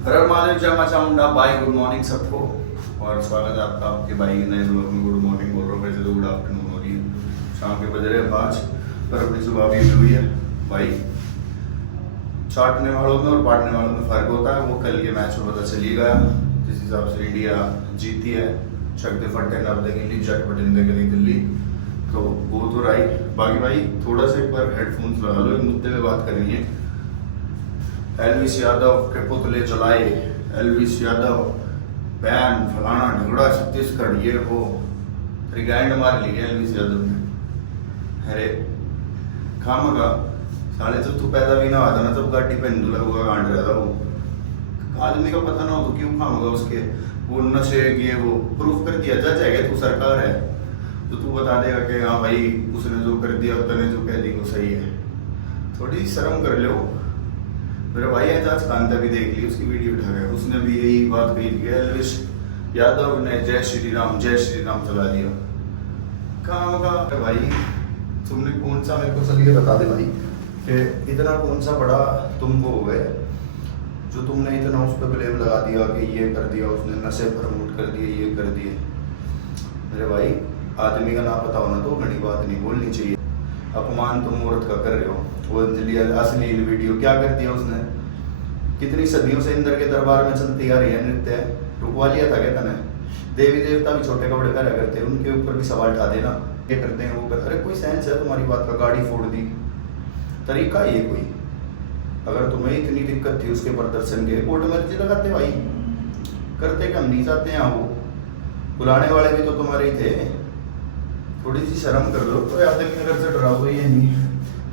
हर हर महादेव, जय मां Chamunda. Bye, good morning सबको और स्वागत है आपका आपके भाई नए ब्लॉग में। गुड मॉर्निंग बोल रहा हूँ, वैसे तो गुड आफ्टरनून हो रही है। शाम के बज रहे हैं 5 पर अपनी सुबह भी हुई है। भाई चाटने वालों में और बांटने वालों में फ़र्क होता है। वो कल के मैच में पता चली गया। जिस हिसाब से इंडिया जीती है, छकते फटते नब्बे गिल्ली चटपटिंदे गली दिल्ली, तो वो तो राई। बाकी भाई थोड़ा सा एक बार हेडफोन्स लगा लो, एक मुद्दे पे बात करेंगे। एलविस यादव के पुतले जलाए, एलविस यादव बैन, फलाना ढिगड़ा, छत्तीसगढ़, ये वो रिगाइंड मार ली एलविस यादव ने। अरे खामगा साले, जब तू पैदा भी ना हुआ था ना, तब गाड़ी पे हिंदू लगा कांड रहा था। वो आदमी का पता ना हो तो क्यों खामगा उसके वो नशे ये वो प्रूफ कर दिया। जज है क्या तू? सरकार है तो तू बता देगा कि हाँ भाई उसने जो कर दिया, उसने जो कह दी वो सही है। थोड़ी शर्म कर लो। मेरा भाई एजाज खान ने भी देख ली उसकी वीडियो उठा गया, उसने भी यही बात कही थी। एलविस यादव ने जय श्री राम चला दिया। कहाँ का भाई तुमने कौन सा, मेरे को सब ये बता दे भाई कि इतना कौन सा बड़ा तुम वो हो गए जो तुमने इतना उस पर ब्लेम लगा दिया कि ये कर दिया उसने, नशे प्रमोट कर दिए, ये कर दिए। मेरे भाई आदमी का ना पता होना तो बड़ी बात नहीं बोलनी चाहिए। अपमान तुम औरत का कर रहे हो। वो अंजलि अश्लील वीडियो क्या कर दिया उसने? कितनी सदियों से इंद्र के दरबार में चलती आ रही है नृत्य, रुकवा लिया था क्या तने? देवी देवता भी छोटे कपड़े पहना करते हैं, उनके ऊपर भी सवाल उठा देना, ये करते हैं वो कर। अरे कोई सेंस है तुम्हारी बात का? गाड़ी फोड़ दी, तरीका ये कोई? अगर तुम्हें इतनी दिक्कत थी उसके प्रदर्शन के, कोर्ट में अर्जी लगाते भाई, करते कम नहीं चाहते हैं वो। बुलाने वाले भी तो तुम्हारे ही थे। थोड़ी सी शर्म कर लो। तो आदमी अगर से डराओ ये नहीं।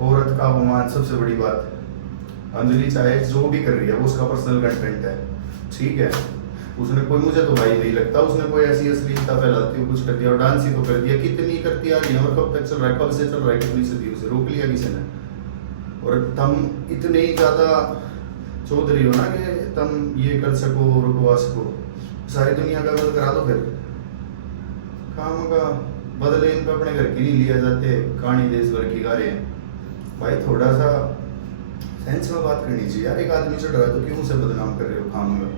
औरत का अपमान सबसे बड़ी बात। अंजलि चाहे जो भी कर रही है वो उसका पर्सनल कंटेंट है, ठीक है। उसने कोई, मुझे तो भाई नहीं लगता उसने कोई ऐसी अश्लीलता फैलाती हो कुछ कर दिया। और डांस ही तो कर दिया, कितनी करती आ रही है और कब तक चल रहा है, कब से चल रहा है, कितनी सदियों से रोक लिया किसी ने? और तुम इतने ही ज़्यादा चौधरी हो ना कि तुम ये कर सको, रुकवा सको। सारी दुनिया का बंद करा दो फिर। काम का बदले इन पे अपने घर की नहीं लिया जाते, कहानी देश भर की गा रहे हैं। भाई थोड़ा सा सेंस में बात करनी चाहिए यार। एक आदमी से डरा तो क्यों उसे बदनाम कर रहे हो? खामगा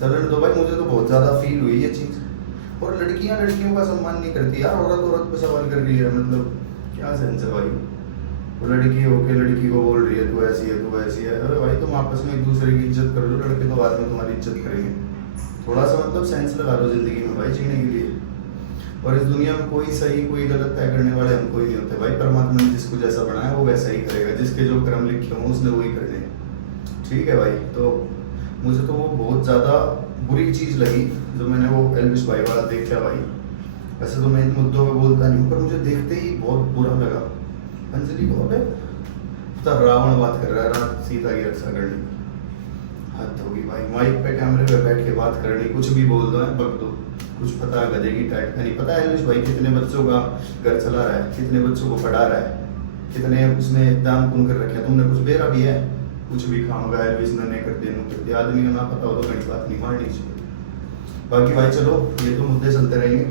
चलन तो भाई मुझे तो बहुत ज़्यादा फील हुई ये चीज़। और लड़कियां लड़कियों का सम्मान नहीं करती यार, औरत औरत पे सवाल कर रही है, मतलब क्या सेंस है भाई? वो लड़की होके लड़की को बोल रही है तू ऐसी है, तू ऐसी है। अरे भाई तुम आपस में एक दूसरे की इज्जत कर लो, लड़के तो बाद में तुम्हारी इज्जत करेंगे। थोड़ा सा मतलब सेंस लगा लो जिंदगी में भाई, जीने के लिए। और इस दुनिया में कोई सही कोई गलत तय करने वाले हम कोई नहीं होते भाई। परमात्मा ने जिसको जैसा बनाया वो वैसा ही करेगा, जिसके जो कर्म लिखे हों उसने वही करने हैं, ठीक है भाई। तो मुझे तो वो बहुत ज़्यादा बुरी चीज़ लगी जो मैंने वो एलविस भाई वाला देखा भाई। वैसे तो मैं इन मुद्दों पे बोलता नहीं हूँ, पर मुझे देखते ही बहुत बुरा लगा। अंजलि को अबे तो रावण बात कर रहा है, राम सीता की रक्षा करने की हद होगी भाई। माइक पे कैमरे पे बैठ के बात करनी, कुछ भी बोल दो है, बक दो, कुछ पता गधे की टाइट का नहीं पता। एलविस भाई कितने बच्चों का घर चला रहा है, कितने बच्चों को पढ़ा रहा है, कितने उसने दान पुण्य कर रखे हैं। तुमने कुछ बेरा भी है? कुछ भी खामगा एलविस ने नहीं कर दिया। आदमी का ना पता हो तो बड़ी बात नहीं मारनी चाहिए। बाकी भाई चलो ये तो मुद्दे चलते रहेंगे।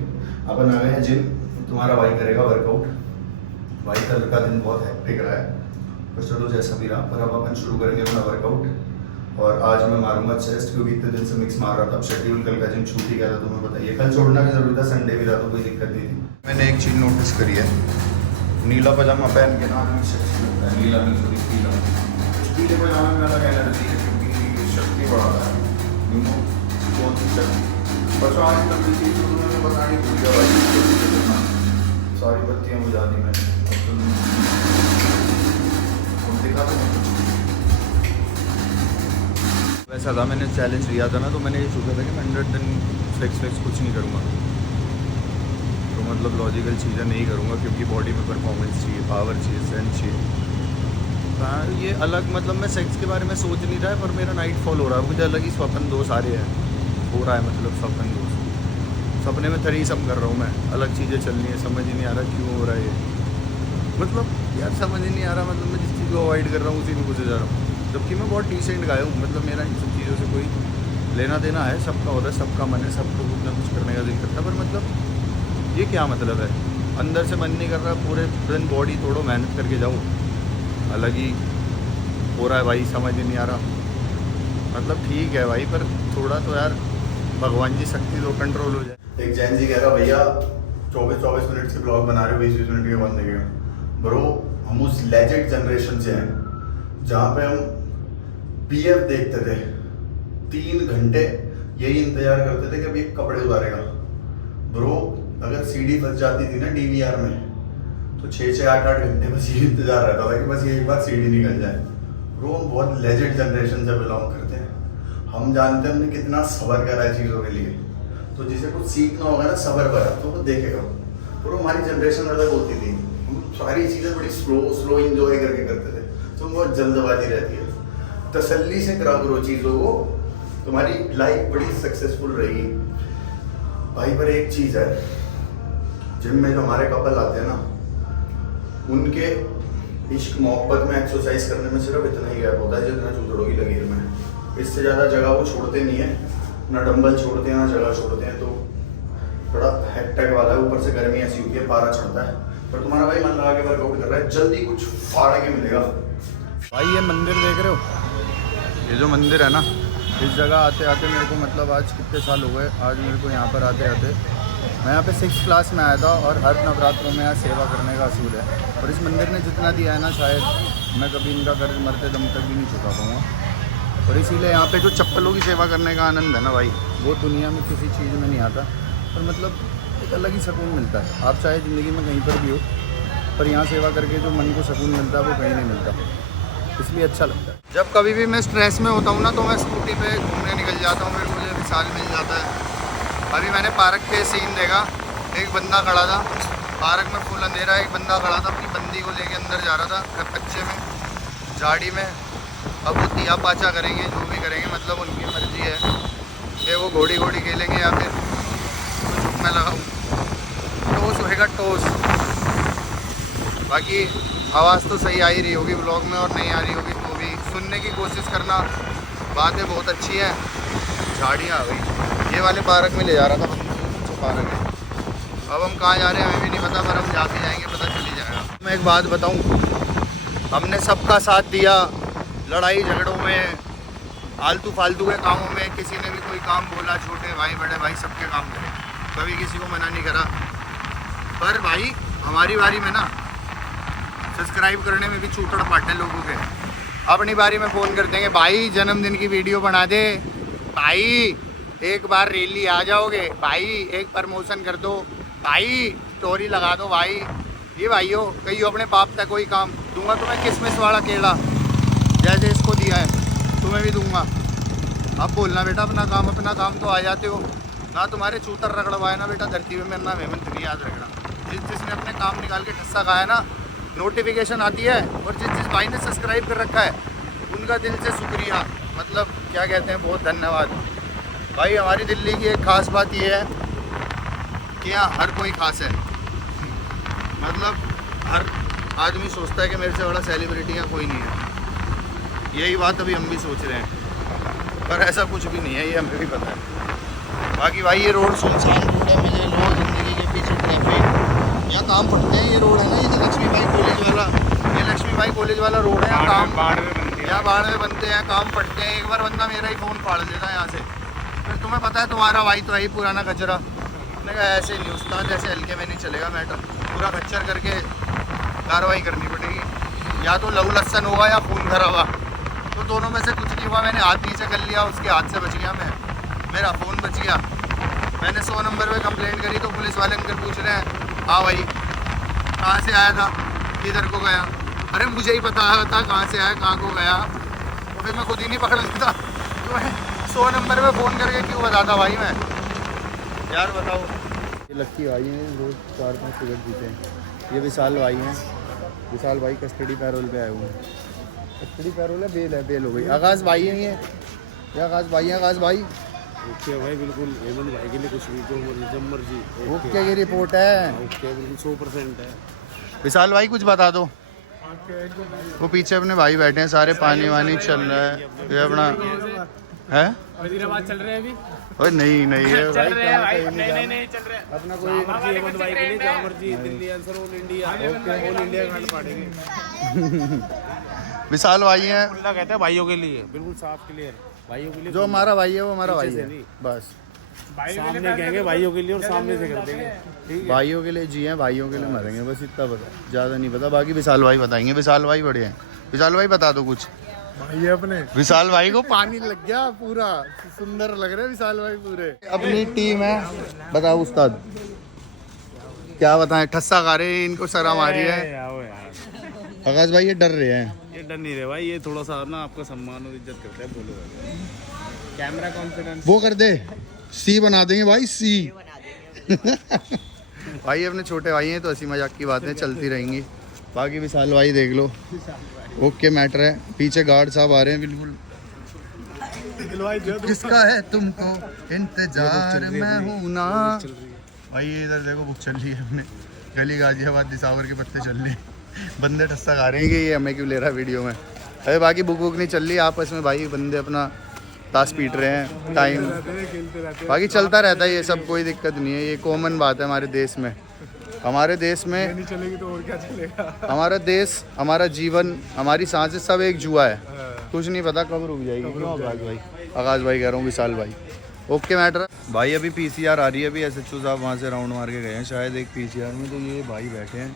अपन आ गए हैं जिम, तुम्हारा भाई करेगा वर्कआउट। भाई कल का दिन बहुत हैक्टिक रहा है, पर चलो जैसा भी रहा, पर अब अपन शुरू करेंगे अपना वर्कआउट। और आज मैं मारूंगा चेस्ट, क्योंकि इतने दिन से मिक्स मार रहा था। शेड्यूल कल का जिम छूट ही गया था, तुम्हें बताइए। कल छोड़ना भी जरूरी था, संडे भी था तो कोई दिक्कत नहीं थी। मैंने एक चीज़ नोटिस करी है, नीला पजामा पहन के ना आदमी सेक्सी लगता है। नीला नहीं, सॉरी पीला। पीले पजामे में अलग एनर्जी है क्योंकि शक्ति बढ़ाता है, कौन सी शक्ति। परसों आज तक भी चीज़ उन्होंने बतानी भूल गया भाई। सारी बत्तियाँ बुझा दी मैंने, दिखा तो नहीं। वैसा था, मैंने चैलेंज लिया था ना, तो मैंने ये सोचा था कि मैं 100 दिन फ्लेक्स कुछ नहीं करूँगा। तो मतलब लॉजिकल चीज़ें नहीं करूँगा क्योंकि बॉडी में परफॉर्मेंस चाहिए, पावर चाहिए, सेंस चाहिए। हाँ ये अलग, मतलब मैं सेक्स के बारे में सोच नहीं रहा है, पर मेरा नाइट फॉल हो रहा है। मुझे अलग ही स्वप्न दोष आ रहे हैं, हो रहा है मतलब स्वप्न दोष। सपने में थरीसम कर रहा हूँ मैं, अलग चीज़ें चल रही हैं, समझ ही नहीं आ रहा क्यों हो रहा है ये। मतलब यार समझ ही नहीं आ रहा, मतलब मैं जिस चीज़ को अवॉइड कर रहा हूँ उसी में घुसे जा रहा हूँ। जबकि मैं बहुत डिसेंट गाया हूँ, मतलब मेरा इन सब चीज़ों से कोई लेना देना है, सबका होता है, सबका मन है, सबको कुछ ना कुछ करने का दिल करता है। पर मतलब ये क्या मतलब है? अंदर से मन नहीं कर रहा, पूरे दिन बॉडी तोड़ो, मेहनत करके जाओ, अलग ही हो रहा है भाई, समझ ही नहीं आ रहा। मतलब ठीक है भाई, पर थोड़ा तो यार भगवान जी शक्ति तो कंट्रोल हो जाए। एक जैन जी कह रहा भैया 24 मिनट के ब्लॉग बना रहे हो, 20 मिनट के बंद देखेगा। ब्रो हम उस लेजेंड जनरेशन से हैं जहाँ पे हम पीएफ देखते थे, 3 घंटे यही इंतजार करते थे कि अभी कपड़े उतारेगा। ब्रो अगर सीडी फंस जाती थी ना डीवीआर में तो 6-8 घंटे बस ये इंतजार रहता था कि बस ये एक बार सीडी निकल जाए। ब्रो हम बहुत लेजेंड जनरेशन से बिलोंग करते हैं, हम जानते हैं हमने कितना सब्र करा है चीज़ों के लिए। तो जिसे कुछ सीखना होगा ना सब्र पर, तो वो देखेगा। ब्रो हमारी जनरेशन अलग होती थी, हम सारी चीज़ें बड़ी स्लो इंजॉय करके करते थे, तो बहुत जल्दबाजी रहती है। तसल्ली से करा करो चीज़ों को, तुम्हारी लाइफ बड़ी सक्सेसफुल रहेगी भाई। पर एक चीज़ है, जिम में जो हमारे कपल आते हैं ना, उनके इश्क मोहब्बत में एक्सरसाइज करने में सिर्फ इतना ही गैप होता है जितना चूतड़ों की लकीर में। इससे ज़्यादा जगह वो छोड़ते नहीं है, ना डंबल छोड़ते हैं ना जगह छोड़ते हैं। तो बड़ा हेक्टेक वाला है, ऊपर से गर्मी ऐसी होती है, पारा चढ़ता है। पर तुम्हारा भाई मन लगा के वर्कआउट कर रहा है, जल्दी कुछ फाड़ के मिलेगा भाई। ये मंदिर देख रहे हो, ये जो मंदिर है ना, इस जगह आते आते मेरे को मतलब आज कितने साल हो गए, आज मेरे को यहाँ पर आते आते, मैं यहाँ पे 6th क्लास में आया था और हर नवरात्रों में यहाँ सेवा करने का असूल है। और इस मंदिर ने जितना दिया है ना, शायद मैं कभी इनका कर्ज मरते दम तक भी नहीं चुका पाऊँगा। और इसीलिए यहाँ पे जो चप्पलों की सेवा करने का आनंद है ना भाई, वो दुनिया में किसी चीज़ में नहीं आता। और मतलब एक अलग ही सुकून मिलता है। आप चाहे ज़िंदगी में कहीं पर भी हो, पर यहाँ सेवा करके जो मन को सुकून मिलता है वो कहीं नहीं मिलता, इसलिए अच्छा लगता है। जब कभी भी मैं स्ट्रेस में होता हूँ ना, तो मैं स्कूटी पे घूमने निकल जाता हूँ, फिर मुझे विशाल मिल जाता है। अभी मैंने पार्क पे सीन देखा, एक बंदा खड़ा था पार्क में, फुल अंधेरा, एक बंदा खड़ा था अपनी बंदी को लेके अंदर जा रहा था कच्चे में, झाड़ी में। अब वो दिया पाचा करेंगे, जो भी करेंगे, मतलब उनकी मर्जी है कि वो घोड़ी खेलेंगे या फिर कुछ मैं लगाऊँ। टोस होएगा टोस। बाकी आवाज़ तो सही आ ही रही होगी ब्लॉग में, और नहीं आ रही होगी तो भी सुनने की कोशिश करना। बातें बहुत अच्छी है। झाड़ियाँ आ गई, ये वाले पार्क में ले जा रहा था, अच्छा पार्क है। अब हम कहाँ जा रहे हैं हमें भी नहीं पता, पर हम जाके जाएंगे, पता चल ही जाएगा। मैं एक बात बताऊँ, हमने सबका साथ दिया लड़ाई झगड़ों में, आलतू फालतू के कामों में। किसी ने भी कोई काम बोला, छोटे भाई बड़े भाई सबके काम करे, कभी किसी को मना नहीं करा। पर भाई हमारी बारी में ना सब्सक्राइब करने में भी चूतड़ पाटे लोगों के। अपनी बारी में फ़ोन कर देंगे, भाई जन्मदिन की वीडियो बना दे, भाई एक बार रैली आ जाओगे, भाई एक प्रमोशन कर दो, भाई स्टोरी लगा दो। भाई ये भाइयों कहीं अपने बाप तक कोई काम दूंगा तुम्हें, किसमिस वाला केला जैसे इसको दिया है तुम्हें भी दूंगा। अब बोलना बेटा अपना काम तो आ जाते हो ना, तुम्हारे चूतर रगड़वाए ना बेटा धरती में मरना मेहनत नहीं, याद रखना। जिसने अपने काम निकाल के ठस्सा खाया ना, नोटिफिकेशन आती है। और जिस भाई ने सब्सक्राइब कर रखा है उनका दिल से शुक्रिया, मतलब क्या कहते हैं, बहुत धन्यवाद भाई। हमारी दिल्ली की एक ख़ास बात ये है कि यहाँ हर कोई ख़ास है, मतलब हर आदमी सोचता है कि मेरे से बड़ा सेलिब्रिटी यहाँ कोई नहीं है। यही बात अभी हम भी सोच रहे हैं, पर ऐसा कुछ भी नहीं है, ये हमें भी पता है। बाकी भाई ये रोड सुनसान रोड है, मिले लोग ज़िंदगी के पीछे ट्रैफिक, यहाँ काम पड़ते हैं। ये रोड है ना, ये लक्ष्मीबाई कॉलेज वाला रोड है, यहाँ काम यहाँ बाढ़ में बनते हैं, काम पड़ते हैं। एक बार बंदा मेरा ही फ़ोन फाड़ देता है यहाँ से, फिर तुम्हें पता है तुम्हारा भाई तो है ही पुराना कचरा। मैंने कहा ऐसे नहीं उस्ताद, ऐसे हल्के में नहीं चलेगा मैटर, पूरा खच्चर करके कार्रवाई करनी पड़ेगी। या तो लहू लहसन होगा या खून खरा हुआ, तो दोनों में से कुछ नहीं हुआ। मैंने हाथ नीचे कर लिया, उसके हाथ से बच गया मैं, मेरा फ़ोन बच गया। मैंने 100 नंबर पे कंप्लेंट करी तो पुलिस वाले अंकल पूछ रहे हैं, हाँ भाई कहाँ से आया था, किधर को गया? अरे मुझे ही पता था कहाँ से आया कहाँ को गया, तो फिर मैं खुद ही नहीं पकड़ लेता, तो मैं 100 नंबर पे फ़ोन करके क्यों बताता भाई मैं, यार बताओ। ये लक्की भाई हैं, रोज़ 4-5 सिगरेट पीते हैं। ये विशाल भाई हैं, विशाल भाई कस्टडी पैरोल पे आए हुए हैं। कस्टडी पैरोल है, बेल हो गई। आकाश भाई हैं ये आकाश भाई हैं। आकाश भाई ओके भाई, बिल्कुल हेमंत भाई के लिए कुछ भी जो मर्जी ओके की रिपोर्ट है, ओके बिल्कुल 100% है। विशाल भाई कुछ बता दो। वो पीछे अपने भाई बैठे हैं सारे, पानी वानी चल रहा है, ये अपना है वजीराबाद चल रहे हैं अभी। ओए नहीं है चल रहे हैं भाई, नहीं चल रहे हैं अपना कोई हेमंत भाई के लिए जहाँ मर्जी, Delhi answer all India, all India घाट पाड़ेंगे। विशाल भाई हैं, खुला कहते हैं भाइयों के लिए, बिल्कुल साफ क्लियर। भाइयों के लिए जो हमारा भाई है वो हमारा भाई पीछे से है, नहीं। बस। सामने कहेंगे भाइयों के लिए और सामने से कर देंगे, ठीक है। भाइयों के लिए जिए, भाइयों के लिए मरेंगे, बस इतना पता, ज़्यादा नहीं पता। बाकी विशाल भाई बताएंगे, विशाल भाई बढ़िया हैं। विशाल भाई बता दो कुछ। भाई अपने विशाल भाई को पानी लग गया पूरा, सुंदर लग रहे हैं विशाल भाई पूरे। अपनी टीम है, बताओ उस्ताद क्या बताएं, ठस्सा खा रहे हैं, इनको शर्म आ रही है। आओ यार, आकाश भाई ये डर रहे हैं। ये डर नहीं रहे भाई, ये थोड़ा सा ना आपका सम्मान और इज्जत करते हैं, बोलो कैमरा कॉन्फिडेंस। वो कर दे, सी बना देंगे भाई, सी। भाई अपने छोटे भाई हैं तो हंसी मजाक की बातें चलती रहेंगी। बाकी विशाल भाई देख लो, ओके मैटर है। पीछे गार्ड साहब आ रहे हैं, बिल्कुल। किसका है तुमको इंतजार, मैं हूं ना। भाई ये इधर देखो बुक चल रही है अपने गली गाजियाबाद दिसावर के पत्ते चल रहे हैं। बंदे ठस्सा खा रहे हैं कि ये हमें क्यों ले रहा है वीडियो में। अरे बाकी बुक नहीं चल रही आपस में भाई, बंदे अपना ताश पीट रहे हैं, टाइम बाकी चलता रहता है ये सब, कोई दिक्कत नहीं है, ये कॉमन बात है हमारे देश में। हमारे देश में नहीं चलेगी तो और क्या चलेगा। हमारा देश, हमारा जीवन, हमारी सांसें सब एक जुआ है, कुछ नहीं पता कब रुक जाएगी। क्यों आकाश भाई, आकाश भाई कह रहा हूँ, विशाल भाई ओके मैटर। भाई अभी पीसीआर आ रही है, अभी एसएचओ साहब वहाँ से राउंड मार के गए हैं शायद एक पीसीआर में, तो ये भाई बैठे हैं,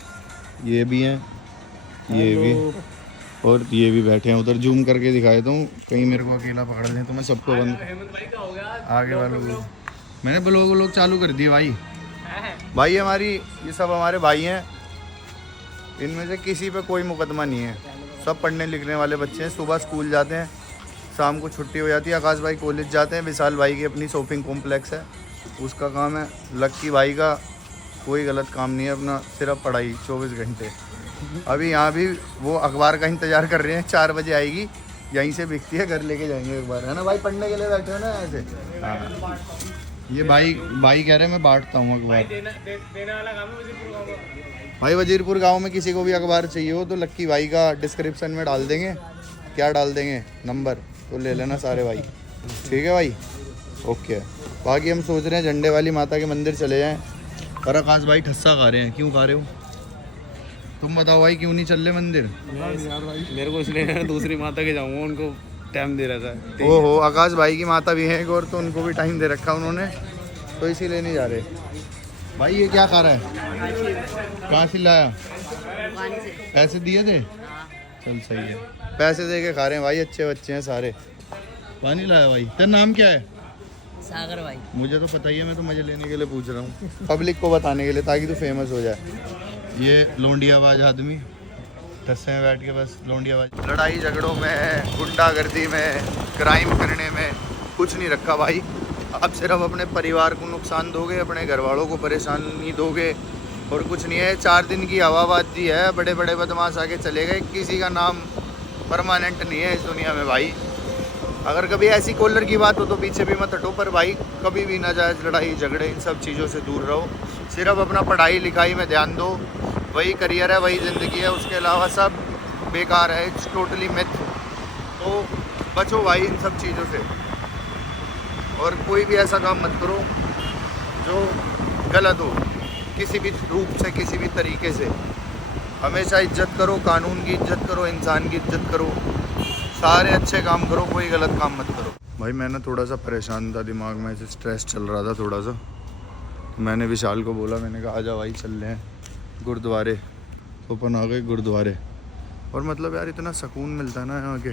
ये भी हैं, ये भी, और ये भी बैठे हैं। उधर जूम करके दिखाए तो कहीं मेरे को अकेला पकड़ लें तो मैं सबको बंद आगे वालों को। मैंने ब्लॉग चालू कर दिए भाई। भाई हमारी ये सब हमारे भाई हैं, इनमें से किसी पे कोई मुकदमा नहीं है, सब पढ़ने लिखने वाले बच्चे हैं। सुबह स्कूल जाते हैं, शाम को छुट्टी हो जाती है। आकाश भाई कॉलेज जाते हैं, विशाल भाई की अपनी शॉपिंग कॉम्प्लेक्स है, उसका काम है। लक्की भाई का कोई गलत काम नहीं है, अपना सिर्फ पढ़ाई 24 घंटे। अभी यहाँ भी वो अखबार का इंतज़ार कर रहे हैं, 4 बजे आएगी, यहीं से बिकती है, घर लेके जाएंगे एक बार, है ना भाई। पढ़ने के लिए बैठे हो ना ऐसे। हाँ ये भाई कह रहे हैं मैं बांटता हूँ अखबार। देने वाला काम है वजीरपुर गाँव में। भाई वजीरपुर गांव में किसी को भी अखबार चाहिए हो तो लक्की भाई का डिस्क्रिप्शन में डाल देंगे। क्या डाल देंगे? नंबर, तो ले लेना सारे भाई, ठीक है भाई, ओके। बाकी हम सोच रहे हैं झंडे वाली माता के मंदिर चले जाएं, और आकाश भाई ठस्सा खा रहे हैं। क्यों खा रहे हो तुम बताओ भाई, क्यों नहीं चल रहे मंदिर? मेरे को इसलिए दूसरी माता के जाऊँगा, उनको टाइम दे रखा है। ओहो, आकाश भाई की माता भी है एक और, तो उनको भी टाइम दे रखा उन्होंने, तो इसीलिए नहीं जा रहे। भाई ये क्या खा रहा है? कहाँ से लाया? पैसे दिए थे? चल सही है, पैसे दे के खा रहे हैं भाई, अच्छे बच्चे हैं सारे। पानी लाया भाई। तेरा नाम क्या है? सागर भाई। मुझे तो पता ही है, मैं तो मजे लेने के लिए पूछ रहा हूँ, पब्लिक को बताने के लिए, ताकि तो फेमस हो जाए। ये लोंडियाबाज आदमी ठस्से में बैठ के बस लोंडियाबाज। लड़ाई झगड़ों में, गुंडागर्दी में, क्राइम करने में कुछ नहीं रखा भाई। आप सिर्फ अपने परिवार को नुकसान दोगे, अपने घर वालों को परेशानी दोगे, और कुछ नहीं है। 4 दिन की हवाबाजी है, बड़े बड़े बदमाश आके चले गए, किसी का नाम परमानेंट नहीं है इस दुनिया में भाई। अगर कभी ऐसी कॉलर की बात हो तो पीछे भी मत हटो, पर भाई कभी भी नाजायज़ लड़ाई झगड़े इन सब चीज़ों से दूर रहो। सिर्फ अपना पढ़ाई लिखाई में ध्यान दो, वही करियर है, वही ज़िंदगी है, उसके अलावा सब बेकार है, इट्स टोटली मिथ। तो बचो भाई इन सब चीज़ों से, और कोई भी ऐसा काम मत करो जो गलत हो किसी भी रूप से, किसी भी तरीके से। हमेशा इज्जत करो, कानून की इज्जत करो, इंसान की इज्जत करो, सारे अच्छे काम करो, कोई गलत काम मत करो। भाई मैं ना थोड़ा सा परेशान था, दिमाग में ऐसे स्ट्रेस चल रहा था थोड़ा सा, तो मैंने विशाल को बोला, मैंने कहा आजा भाई चल रहे हैं गुरुद्वारे। तो अपन आ गए गुरुद्वारे, और मतलब यार इतना सुकून मिलता है ना यहाँ के।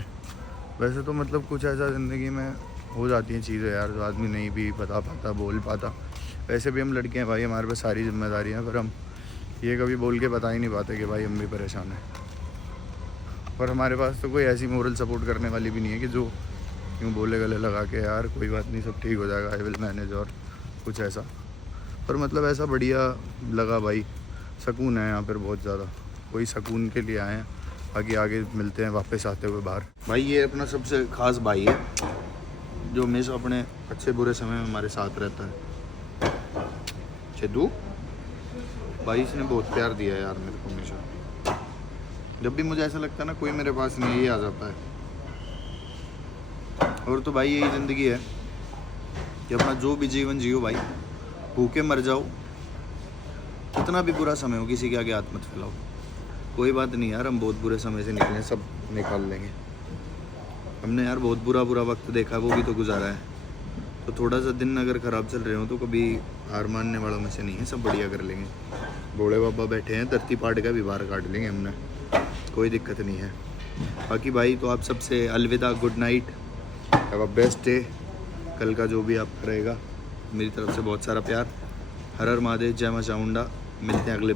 वैसे तो मतलब कुछ ऐसा ज़िंदगी में हो जाती हैं चीज़ें यार, जो आदमी नहीं भी बता पाता, बोल पाता। वैसे भी हम लड़के हैं भाई, हमारे पास सारी जिम्मेदारियाँ हैं, पर हम ये कभी बोल के बता ही नहीं पाते कि भाई हम भी परेशान हैं। पर हमारे पास तो कोई ऐसी मोरल सपोर्ट करने वाली भी नहीं है कि जो यूँ बोले गले लगा के यार कोई बात नहीं, सब ठीक हो जाएगा, आई विल मैनेज, और कुछ ऐसा। पर मतलब ऐसा बढ़िया लगा भाई, सुकून है यहाँ पर बहुत ज़्यादा। कोई सुकून के लिए आए हैं, बाकी आगे मिलते हैं वापस आते हुए बाहर। भाई ये अपना सबसे ख़ास भाई है, जो हमेशा अपने अच्छे बुरे समय में हमारे साथ रहता है। चिद्दू भाई, इसने बहुत प्यार दिया है यार मेरे को हमेशा। जब भी मुझे ऐसा लगता है ना कोई मेरे पास नहीं, यही आ जाता है। और तो भाई यही ज़िंदगी है कि अपना जो भी जीवन जियो भाई, भूखे मर जाओ, कितना भी बुरा समय हो, किसी के आगे हाथ मत फैलाओ। कोई बात नहीं यार, हम बहुत बुरे समय से निकले, सब निकाल लेंगे। हमने यार बहुत बुरा बुरा वक्त देखा, वो भी तो गुजारा है। तो थोड़ा सा दिन अगर ख़राब चल रहे हो तो कभी हार मानने वाला में से नहीं है, सब बढ़िया कर लेंगे। भोले बाबा बैठे हैं, धरती पाट का भी बाहर काट लेंगे हमने, कोई दिक्कत नहीं है। बाकी भाई तो आप सबसे अलविदा, good night, have a best day. कल का जो भी आपका रहेगा, मेरी तरफ से बहुत सारा प्यार। हर हर महादेव, जय मां चामुंडा। मिलते हैं अगले